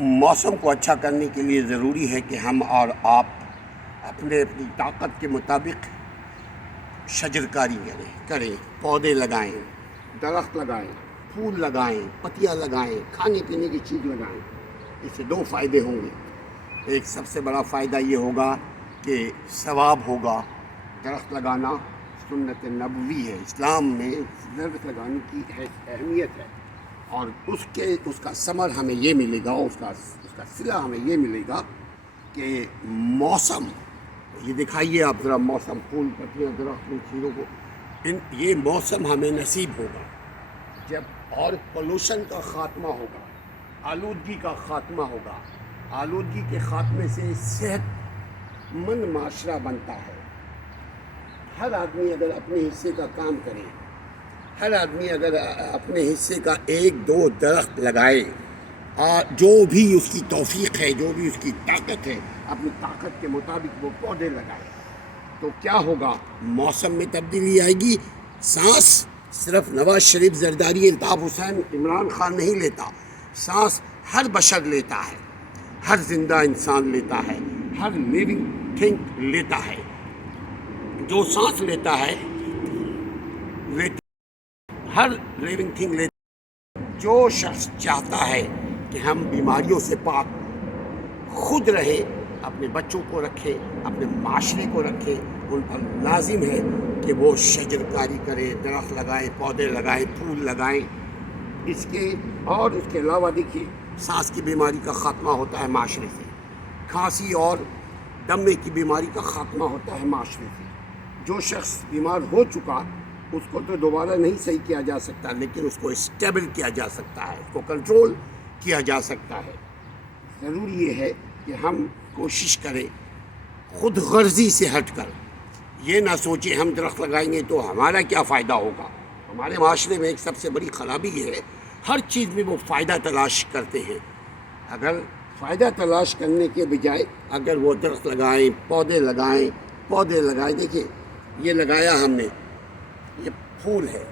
मौसम को अच्छा करने के लिए ज़रूरी है कि हम और आप अपनी ताकत के मुताबिक शजरकारी करें, पौधे लगाएं, दरख्त लगाएं, फूल लगाएं, पत्तियां लगाएं, खाने पीने की चीज़ लगाएं। इससे दो फ़ायदे होंगे। एक सबसे बड़ा फ़ायदा ये होगा कि सवाब होगा। दरख्त लगाना सुन्नत नबवी है, इस्लाम में दरख्त लगाने की अहमियत है, और उसका समर हमें ये मिलेगा, उसका सिला हमें ये मिलेगा कि मौसम, ये दिखाइए आप ज़रा मौसम, फूल पत्तियाँ दरख्त इन चीज़ों को, ये मौसम हमें नसीब होगा जब, और पोल्यूशन का ख़ात्मा होगा, आलूदगी का ख़ात्मा होगा। आलूदगी के ख़ात्मे से सेहतमंद माशरा बनता है। हर आदमी अगर अपने हिस्से का काम करे, हर आदमी अगर अपने हिस्से का एक दो दरख्त लगाए, जो भी उसकी तौफीक है, जो भी उसकी ताकत है, अपनी ताकत के मुताबिक वो पौधे लगाए, तो क्या होगा? मौसम में तब्दीली आएगी। सांस सिर्फ नवाज शरीफ, जरदारी, अल्ताफ़ हुसैन, इमरान खान नहीं लेता, सांस हर बशर लेता है, हर जिंदा इंसान लेता है, हर लिविंग थिंग लेता है। जो सांस लेता है हर लिविंग थिंग लेता है। जो शख्स चाहता है कि हम बीमारियों से पाक खुद रहे, अपने बच्चों को रखे, अपने माशरे को रखे, उन पर लाजिम है कि वो शजरकारी करे, दरख्त लगाएं, पौधे लगाएं, फूल लगाएं। इसके अलावा देखिए, सांस की बीमारी का ख़ात्मा होता है माशरे से, खांसी और दमे की बीमारी का ख़ात्मा होता है माशरे से। जो शख्स बीमार हो चुका, उसको तो दोबारा नहीं सही किया जा सकता, लेकिन उसको स्टेबल किया जा सकता है, उसको कंट्रोल किया जा सकता है। ज़रूरी ये है कि हम कोशिश करें खुद गर्जी से हट कर, ये ना सोचें हम दरख्त लगाएंगे तो हमारा क्या फ़ायदा होगा। हमारे माशरे में एक सबसे बड़ी ख़राबी ये है, हर चीज़ में वो फ़ायदा तलाश करते हैं। अगर फ़ायदा तलाश करने के बजाय अगर वो दरख्त लगाएं, पौधे लगाएं, देखिए ये लगाया हमने, ये फूल है,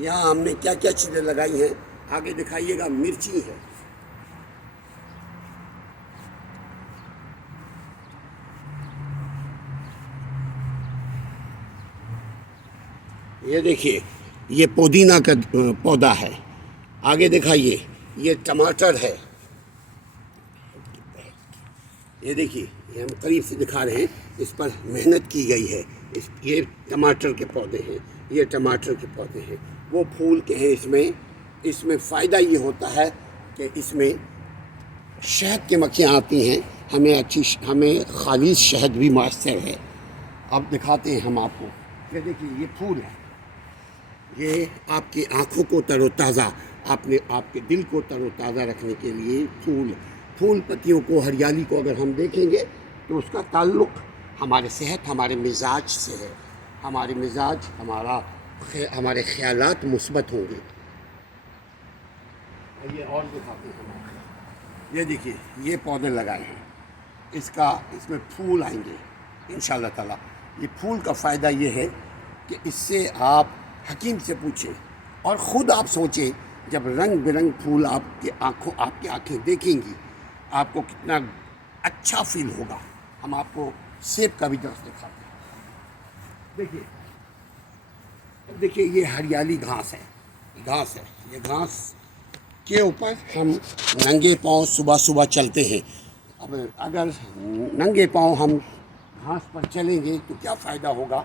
यहाँ हमने क्या क्या चीज़ें लगाई हैं, आगे दिखाइएगा, मिर्ची है, ये देखिए, ये पुदीना का पौधा है, आगे दिखाइए, ये टमाटर है, ये देखिए, ये हम करीब से दिखा रहे हैं, इस पर मेहनत की गई है। ये टमाटर के पौधे हैं, ये टमाटर के पौधे हैं, वो फूल के हैं। इसमें फ़ायदा ये होता है कि इसमें शहद की मक्खियाँ आती हैं, हमें खालिस शहद भी मैसर है। अब दिखाते हैं हम आपको, ये देखिए, ये फूल है, ये आपकी आँखों को तरोताज़ा, आपके दिल को तरोताज़ा रखने के लिए फूल पत्तियों को, हरियाली को अगर हम देखेंगे तो उसका ताल्लुक़ हमारे सेहत, हमारे मिजाज से है। हमारे मिजाज, हमारे ख़यालात मुस्बत होंगे। ये और दिखाते हैं, ये देखिए, ये पौधे लगाए हैं, इसमें फूल आएंगे इंशाअल्लाह ताला। ये फूल का फ़ायदा ये है कि इससे आप हकीम से पूछें और ख़ुद आप सोचें, जब रंग बिरंग फूल आपकी आँखें देखेंगी, आपको कितना अच्छा फील होगा। हम आपको सेब का भी दरख्त दिखाते हैं। देखिए, ये हरियाली घास है, ये घास के ऊपर हम नंगे पाँव सुबह चलते हैं। अब अगर नंगे पाँव हम घास पर चलेंगे तो क्या फ़ायदा होगा?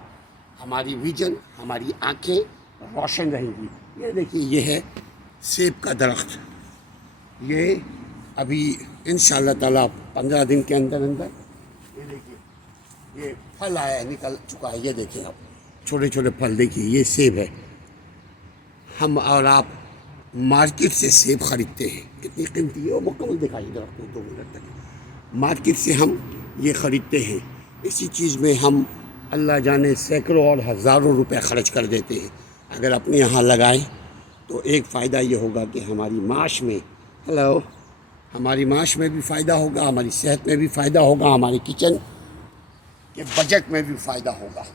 हमारी विजन, हमारी आँखें रोशन रहेंगी। ये देखिए, ये है सेब का दरख्त, ये अभी इंशाअल्लाह ताला 15 दिन के अंदर ये देखिए, ये फल आया है, निकल चुका है। ये देखिए आप, छोटे छोटे फल देखिए, ये सेब है। हम और आप मार्केट से सेब ख़रीदते हैं, कितनी कीमती है, वो मुकम्मल दिखाइए दरख्त को 2 मिनट तक। मार्केट से हम ये ख़रीदते हैं, इसी चीज़ में हम अल्लाह जाने सैकड़ों और हज़ारों रुपए ख़र्च कर देते हैं। अगर अपने यहाँ लगाएं तो एक फ़ायदा ये होगा कि हमारी माश में भी फ़ायदा होगा, हमारी सेहत में भी फ़ायदा होगा, हमारे किचन के बजट में भी फ़ायदा होगा।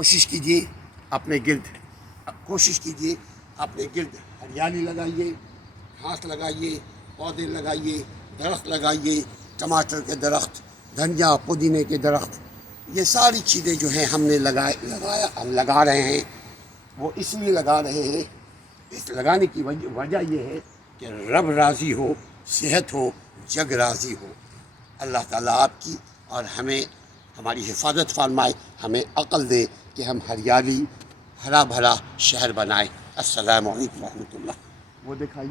کوشش کیجیے اپنے گرد ہریالی لگائیے، گھاس لگائیے، پودے لگائیے، درخت لگائیے، ٹماٹر کے درخت، دھنیا پودینے کے درخت، یہ ساری چیزیں جو ہیں ہم نے لگا رہے ہیں۔ وہ اس لیے لگا رہے ہیں، اس لگانے کی وجہ یہ ہے کہ رب راضی ہو، صحت ہو، جگ راضی ہو۔ اللہ تعالیٰ آپ کی اور ہمیں ہماری حفاظت فرمائے، ہمیں عقل دے کہ ہم ہریالی، ہرا بھرا شہر بنائیں۔ السلام علیکم ورحمۃ اللہ۔ وہ دکھائیے۔